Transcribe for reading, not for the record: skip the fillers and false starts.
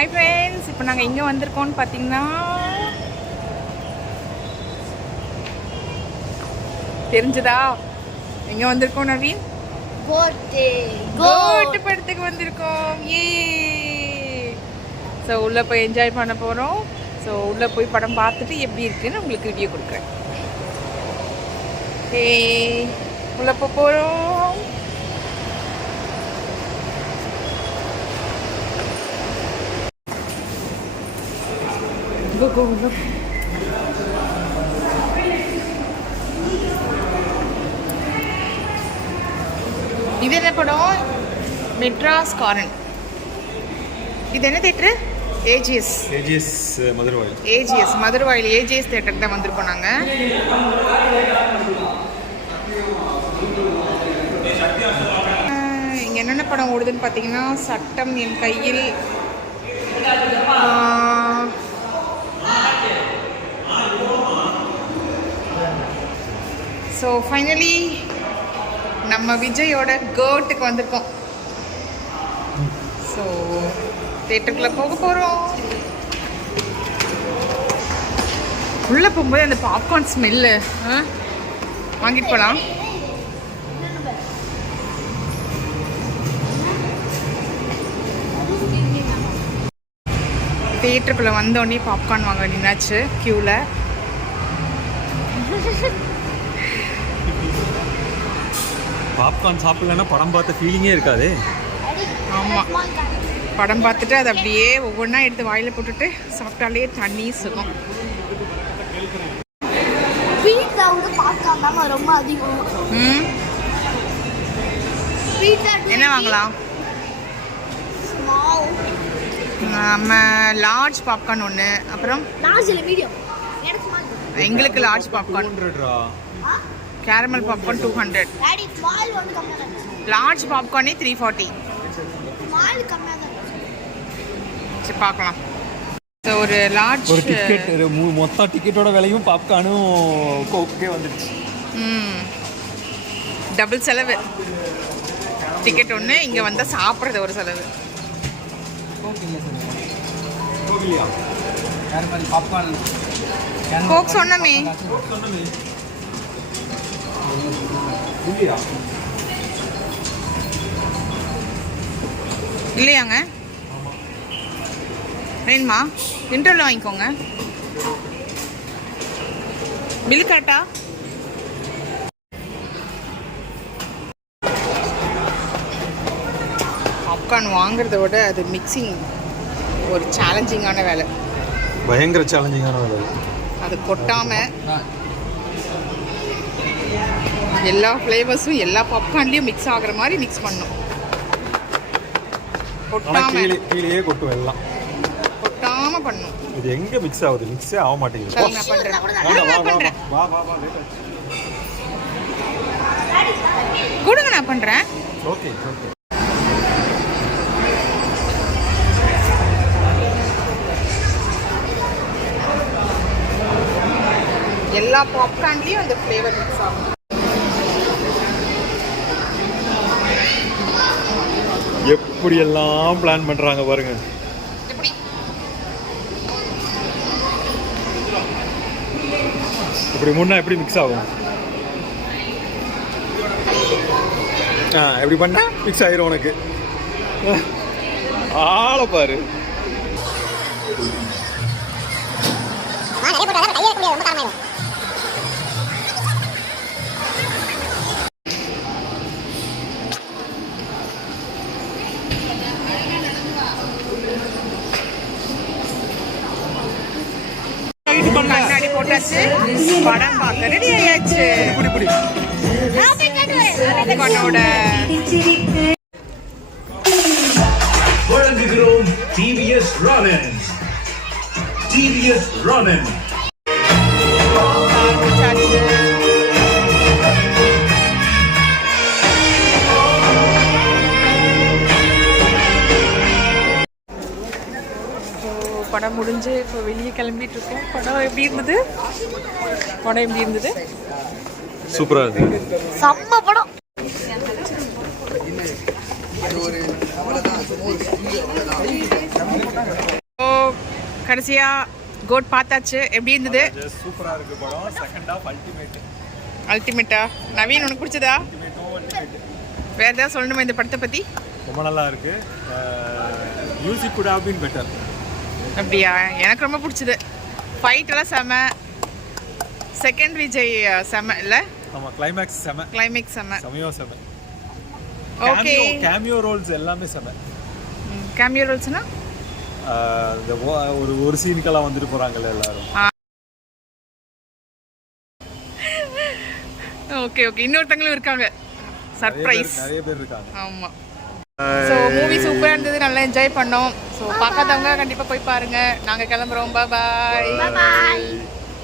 Hi friends, இப்போ நாங்கள் எங்கே வந்திருக்கோம்னு பார்த்தீங்கன்னா தெரிஞ்சுதா? எங்கே வந்திருக்கோம் நவீன்? கோட்டு படத்துக்கு வந்திருக்கோம். ஏ ஸோ உள்ளே போய் என்ஜாய் பண்ண போகிறோம். ஸோ உள்ளே போய் படம் பார்த்துட்டு எப்படி இருக்குன்னு உங்களுக்கு ரிவ்யூ கொடுக்குறேன். ஏ உள்ளே போகிறோம். இது என்ன படம்? மெட்ராஸ் காரன். இது என்ன theatre? AGS Maduravoyal. AGS Maduravoyal AGS தேட்டருக்கு தான் வந்திருக்கோம் நாங்கள். இங்கே என்னென்ன படம் ஓடுதுன்னு பார்த்தீங்கன்னா சட்டம் என் கையில், ஸோ ஃபைனலி நம்ம விஜயோட கோட்டுக்கு வந்திருக்கோம். ஸோ தேட்டருக்குள்ளே போக போகிறோம். உள்ளே போகும்போது அந்த பாப்கார்ன் ஸ்மெல்லு வாங்கிட்டு போகலாம். தேட்டருக்குள்ளே வந்தோடனே பாப்கார்ன் வாங்க நின்னாச்சு க்யூவில். பாப்கார்ன் சாப்பிடலன்னா படம் பார்த்த ஃபீலிங்கே இருக்காது. ஆமாம், படம் பார்த்துட்டு அதை அப்படியே ஒவ்வொன்றா எடுத்து வாயில் போட்டுட்டு சாப்பிட்டாலே தண்ணி சுகம். ரொம்ப அதிகம். என்ன வாங்கலாம்? நம்ம லார்ஜ் பாப்கார்ன் ஒன்று, அப்புறம் எங்களுக்கு large popcorn, caramel popcorn 200, large பாப்கார்னே 340. சரி பார்க்கலாம். ஸோ ஒரு லார்ஜ் ஒரு டிக்கெட், மொத்த டிக்கெட்டோட விலையும் பாப்கார்னும் கோக்கே வந்துடுச்சு. டபுள் செலவு. டிக்கெட் ஒன்று, இங்கே வந்தால் சாப்பிட்றது ஒரு செலவு. கோக் சொன்னமே இல்லையாங்க? வேணுமா? இன்டர்வியூ வாங்கிக்கோங்க. பில் கரெக்டா? பாப்கார்ன் வாங்குறத விட அது மிக்சிங் ஒரு சேலஞ்சிங்கான வேலை. பயங்கர சேலஞ்சிங்கான வேலை. அது கொட்டாமல் எல்லா ஃப்ளேவர்ஸும் எல்லா பாப்கார்ன்லேயும் மிக்ஸ் ஆகிற மாதிரி மிக்ஸ் பண்ணும். கொட்டாமல் கீழே கொட்டும், எல்லாம் கொட்டாமல் பண்ணும். இது எங்கே மிக்ஸ் ஆகுது? மிக்ஸே ஆக மாட்டேங்குது. கொடுங்க, நான் பண்ணுறேன். Okay okay. எல்லா பாப்கார்ன்லேயும் அந்த ஃப்ளேவர் மிக்ஸ் ஆகும். எப்படி எல்லாம் பிளான் பண்றாங்க பாருங்க. இப்படி முன்னா எப்படி மிக்ஸ் ஆகும்? எப்படி பண்ணா மிக்ஸ் ஆயிரும் உனக்கு. ஆளை பாரு. கண்ணாடி போட்டாச்சு, படம் பார்க்க ரெடி ஆயாச்சு. வழங்குகிறோம் டிவிஎஸ் ராமன். டிவிஎஸ் ராமன் படம் முடிஞ்சு இப்போ வெளியே கிளம்பிட்டு இருக்கோம். படம் எப்படி இருந்தது? சூப்பரா இருக்கு. செம்ம படம். ஒரு அவ்வளோதான் கடைசியாக கோட் பார்த்தாச்சு. எப்படி இருந்தது? சூப்பராக இருக்கு படம். Second half ultimate. அல்டிமேட்டா? நவீன் உனக்கு பிடிச்சதா? வேறு ஏதாவது சொல்லணுமா இந்த படத்தை பற்றி? ரொம்ப நல்லா இருக்கு. Music good have been better. அப்படியா? எனக்கு ரொம்ப பிடிச்சது. ஃபைட்டெல்லாம் செம. செகண்ட் விஜய் செம இல்லை? ஆமாம், கிளைமேக்ஸ் செம. கிளைமேக்ஸ் செம. செமையோ செம. ஓகே. கேமியோ ரோல்ஸ் எல்லாமே செம. கேமியோ ரோல்ஸ்னா இந்த ஒரு சீனுக்கெல்லாம் வந்துட்டு போகிறாங்கல்ல எல்லாரும். Okay okay. இன்னொருத்தங்களும் இருக்காங்க. சர்ப்ரைஸ். நிறைய பேர் இருக்காங்க. ஆமாம். ஸோ மூவி சூப்பராக இருந்தது. நல்லா என்ஜாய் பண்ணோம். ஸோ பார்க்காதவங்க கண்டிப்பாக போய் பாருங்கள். நாங்கள் கிளம்புறோம். பாய்.